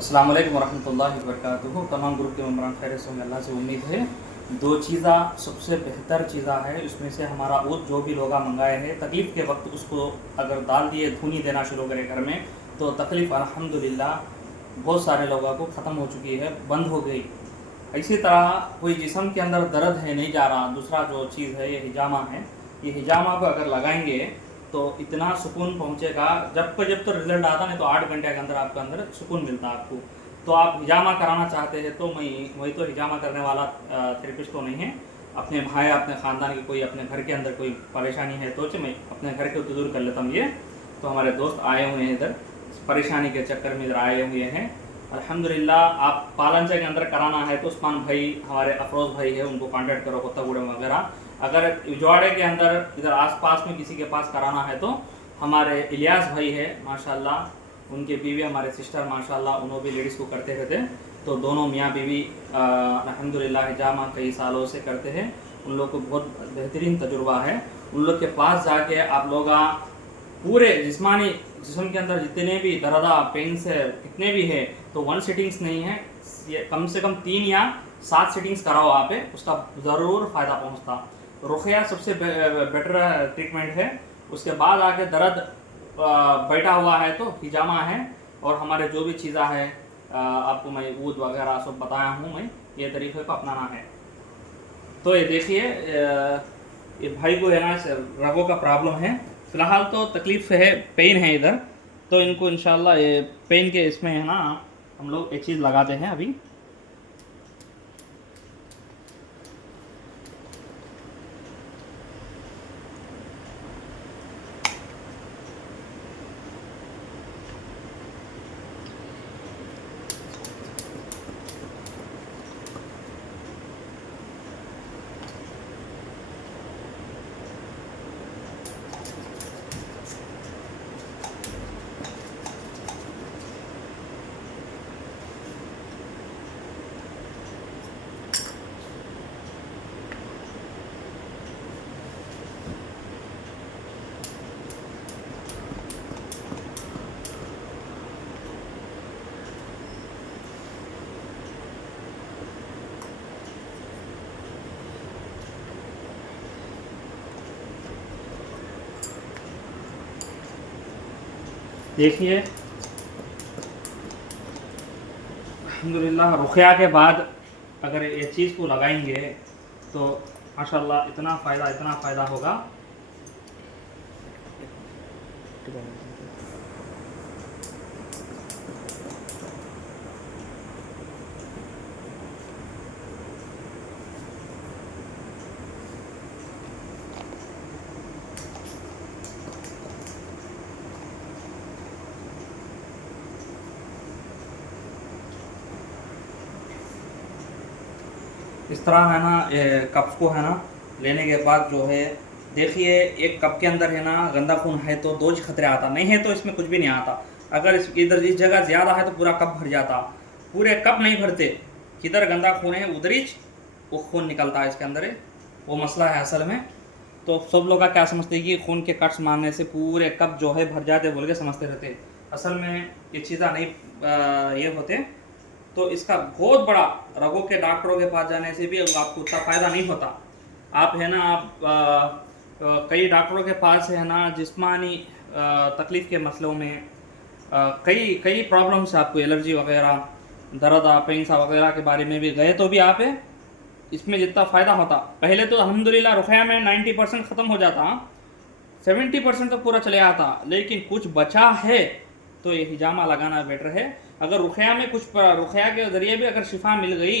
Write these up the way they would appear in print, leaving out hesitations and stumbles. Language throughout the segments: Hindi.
अस्सलाम वालेकुम वरहमतुल्लाहि वबरकातुहू। तमाम ग्रुप के मेम्बरान खैरियत से होंगे, अल्लाह से उम्मीद है। दो चीज़ा सबसे बेहतर चीज़ा है, इसमें से हमारा ऊद जो भी लोग मंगाए हैं तकलीफ़ के वक्त उसको अगर डाल दिए धुनी देना शुरू करें घर में तो तकलीफ़ अल्हम्दुलिल्लाह बहुत सारे लोगों को ख़त्म हो चुकी है, बंद हो गई। इसी तरह कोई जिस्म के अंदर दर्द है नहीं जा रहा, दूसरा जो चीज़ है ये हिजामा है। ये हिजामा को अगर लगाएंगे तो इतना सुकून पहुंचेगा, जब तो रिजल्ट आता नहीं तो 8 घंटे के अंदर आपके अंदर सुकून मिलता है आपको। तो आप हिजामा कराना चाहते हैं तो वही तो हिजामा करने वाला थेरेपिस्ट तो नहीं है। अपने भाई अपने ख़ानदान की कोई अपने घर के अंदर कोई परेशानी है तो मैं अपने घर के दूर कर लेता हूँ। ये तो हमारे दोस्त आए हुए हैं इधर, परेशानी के चक्कर में इधर आए हुए हैं। अल्हम्दुलिल्लाह आप पालनचा के अंदर कराना है तो उस्मान भाई हमारे अफरोज़ भाई है, उनको कांटेक्ट करो, कोत्तागुड़े वगैरह। अगर इजवाड़े के अंदर इधर आसपास में किसी के पास कराना है तो हमारे इलियास भाई है माशाल्लाह, उनके बीवी हमारे सिस्टर माशाल्लाह, उन्होंने भी लेडीज़ को करते रहते। तो दोनों मियाँ बीवी अल्हम्दुलिल्लाह हिजामा कई सालों से करते हैं, उन लोग को बहुत बेहतरीन तजुर्बा है। उन लोग के पास जाके आप लोग पूरे जिस्मानी जिस्म के अंदर जितने भी दर्दा पेन्स है कितने भी है तो 1 सिटिंग्स नहीं है, ये कम से कम 3 या 7 सिटिंग्स कराओ आप, उसका ज़रूर फ़ायदा पहुँचता। रुक़या सबसे बेटर ट्रीटमेंट है। उसके बाद आके दर्द बैठा हुआ है तो हिजामा है, और हमारे जो भी चीज़ा है आपको मैं ऊद वगैरह सब बताया हूँ, मैं ये तरीक़े को अपनाना है। तो ये देखिए ये भाई को है ना रगों का प्रॉब्लम है, फ़िलहाल तो तकलीफ़ है, पेन है इधर। तो इनको इंशाल्लाह ये पेन के इसमें है ना हम लोग एक चीज़ लगाते हैं अभी। देखिए अल्हम्दुलिल्लाह रुक़या के बाद अगर ये चीज़ को लगाएंगे तो माशाल्लाह इतना फ़ायदा होगा। इस तरह है ना कप को है ना लेने के बाद जो है देखिए एक कप के अंदर है ना गंदा खून है तो 2 खतरे आता, नहीं है तो इसमें कुछ भी नहीं आता। अगर इधर इस जगह ज़्यादा है तो पूरा कप भर जाता, पूरे कप नहीं भरते, किधर गंदा खून है उधर ही वो खून निकलता है इसके अंदर है, वो मसला है असल में। तो सब लोग क्या समझते हैं कि खून के कट्स मारने से पूरे कप जो है भर जाते बोल के समझते रहते, असल में ये चीज़ा नहीं ये होते। तो इसका बहुत बड़ा रगों के डॉक्टरों के पास जाने से भी आपको उतना फ़ायदा नहीं होता। आप है ना आप कई डॉक्टरों के पास है ना जिस्मानी तकलीफ़ के मसलों में कई कई प्रॉब्लम्स आपको एलर्जी वगैरह दर्द पेंसा वगैरह के बारे में भी गए तो भी आप इसमें जितना फ़ायदा होता, पहले तो अल्हम्दुलिल्लाह रुक़या में 90% ख़त्म हो जाता, 70% तो पूरा चले आता, लेकिन कुछ बचा है तो ये हिजामा लगाना बेटर है। अगर रुक़या में कुछ रुक़या के ज़रिए भी अगर शिफा मिल गई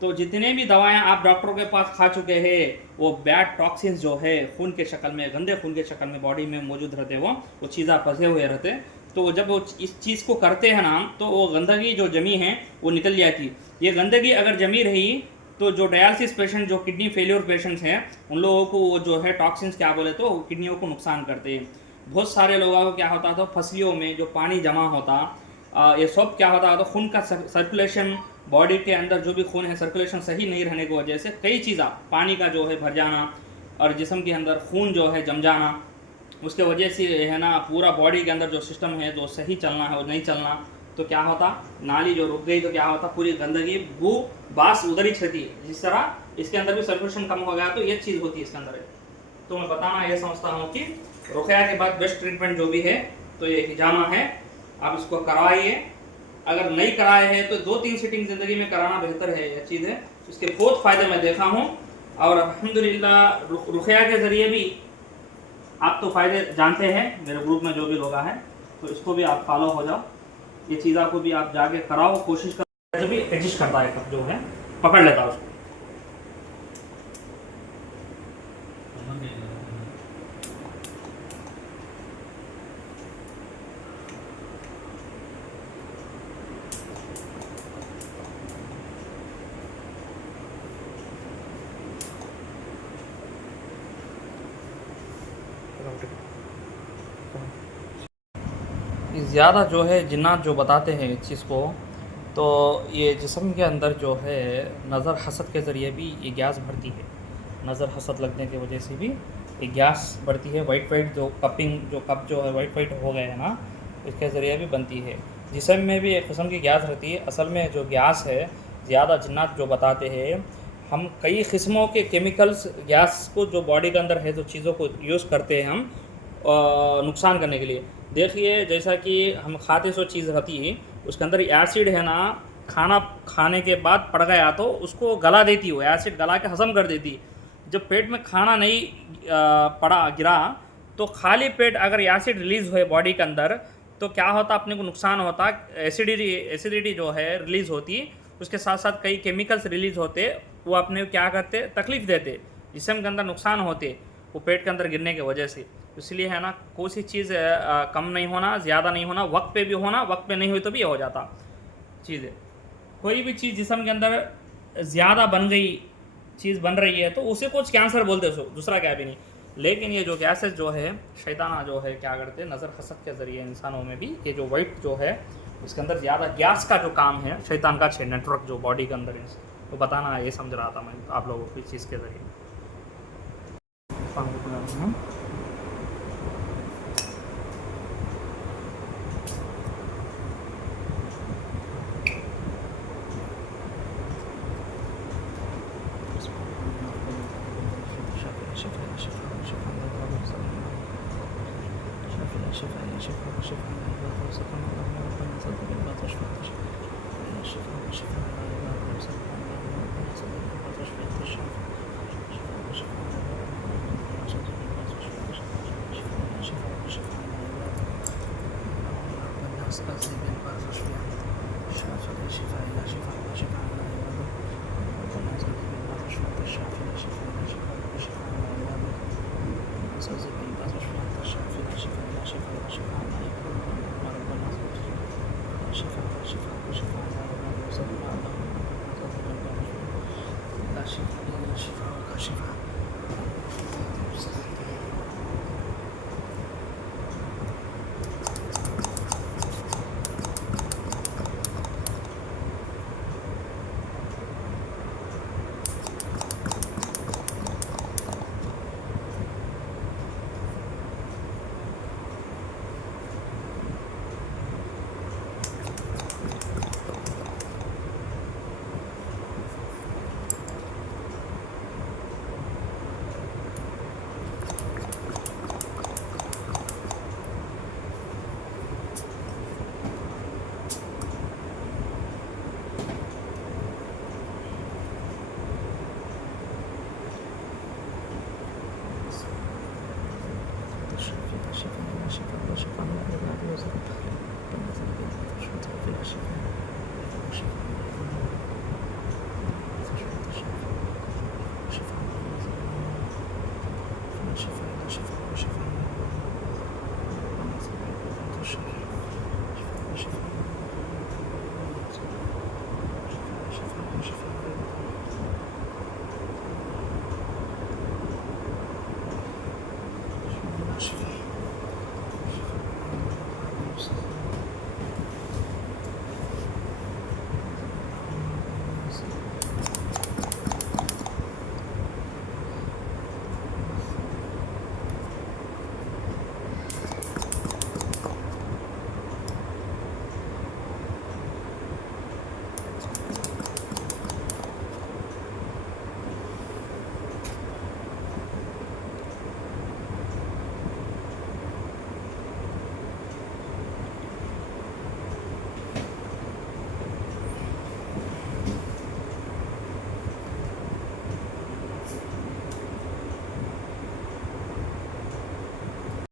तो जितने भी दवाएं आप डॉक्टरों के पास खा चुके हैं वो बैड टॉक्सिन्स जो है खून के शक्ल में, गंदे खून के शक्ल में बॉडी में मौजूद रहते, वो चीज़ा फंसे हुए रहते। तो जब वो इस चीज़ को करते हैं ना तो वो गंदगी जो जमी है वो निकल जाती। ये गंदगी अगर जमी रही तो जो डायलिसिस पेशेंट जो किडनी फेलियर पेशेंट्स हैं उन लोगों को वो जो है टॉक्सिन्स क्या बोले तो किडनियों को नुकसान करते हैं। बहुत सारे लोगों को क्या होता था फसलियों में जो पानी जमा होता ये सब क्या होता तो खून का सर्कुलेशन बॉडी के अंदर जो भी खून है सर्कुलेशन सही नहीं रहने की वजह से कई चीज़ा पानी का जो है भर जाना और जिस्म के अंदर खून जो है जम जाना, उसके वजह से है ना पूरा बॉडी के अंदर जो सिस्टम है जो सही चलना है वो नहीं चलना, तो क्या होता, नाली जो रुक गई तो क्या होता, पूरी गंदगी बू बास उधर ही छती है। जिस तरह इसके अंदर भी सर्कुलेशन कम हो गया तो ये चीज़ होती है इसके अंदर। तो मैं बताना ये समझता हूँ कि रुक़या के बाद बेस्ट ट्रीटमेंट जो भी है तो ये हिजामा है, आप इसको करवाइए। अगर नहीं कराए हैं तो 2-3 सिटिंग ज़िंदगी में कराना बेहतर है, यह चीज़ है। इसके बहुत फ़ायदे मैं देखा हूँ और अल्हम्दुलिल्लाह रुक़या के ज़रिए भी आप तो फ़ायदे जानते हैं, मेरे ग्रुप में जो भी लोग हैं, तो इसको भी आप फॉलो हो जाओ। ये चीज़ों को भी आप जाके कराओ, कोशिश करो। जब भी एडजस्ट करता है कब जो है पकड़ लेता है उसको। ज़्यादा जो है जिन्नात जो बताते हैं इस चीज़ को, तो ये जिस्म के अंदर जो है नज़र हसद के ज़रिए भी ये गैस भरती है। नज़र हसद लगने की वजह से भी ये गैस बढ़ती है। वाइट जो कप जो है वाइट हो गए हैं ना, इसके ज़रिए भी बनती है। जिस्म में भी एक किस्म की गैस रहती है। असल में जो गैस है, ज़्यादा जिन्नात जो बताते हैं, हम कई किस्मों के केमिकल्स गैस को जो बॉडी के अंदर है जो चीज़ों को यूज़ करते हैं हम नुकसान करने के लिए। देखिए जैसा कि हम खाते सो चीज़ रहती है, उसके अंदर एसिड है ना, खाना खाने के बाद पड़ गया तो उसको गला देती हो, एसिड गला के हज़म कर देती। जब पेट में खाना नहीं गिरा तो खाली पेट अगर एसिड रिलीज़ हुए बॉडी के अंदर तो क्या होता, अपने को नुकसान होता। एसिडिटी जो है रिलीज़ होती, उसके साथ साथ कई केमिकल्स रिलीज़ होते, वो अपने क्या करते, तकलीफ़ देते, जिस्म के अंदर नुकसान होते वो पेट के अंदर गिरने की वजह से। इसलिए है ना, कोई सी चीज़ कम नहीं होना, ज़्यादा नहीं होना, वक्त पे भी होना, वक्त पे नहीं हुई तो भी ये हो जाता चीज़ें। कोई भी चीज़ जिस्म के अंदर ज़्यादा बन गई, चीज़ बन रही है तो उसे कुछ कैंसर बोलते सो, दूसरा क्या भी नहीं। लेकिन ये जो गैसेस जो है शैताना जो है क्या करते, नज़र हसद के ज़रिए इंसानों में भी ये जो वाइट जो है इसके अंदर ज़्यादा गैस का जो काम है, शैतान का नेटवर्क जो बॉडी के अंदर है, तो बताना ये समझ रहा था मैं आप लोगों को इस चीज़ के ज़रिए।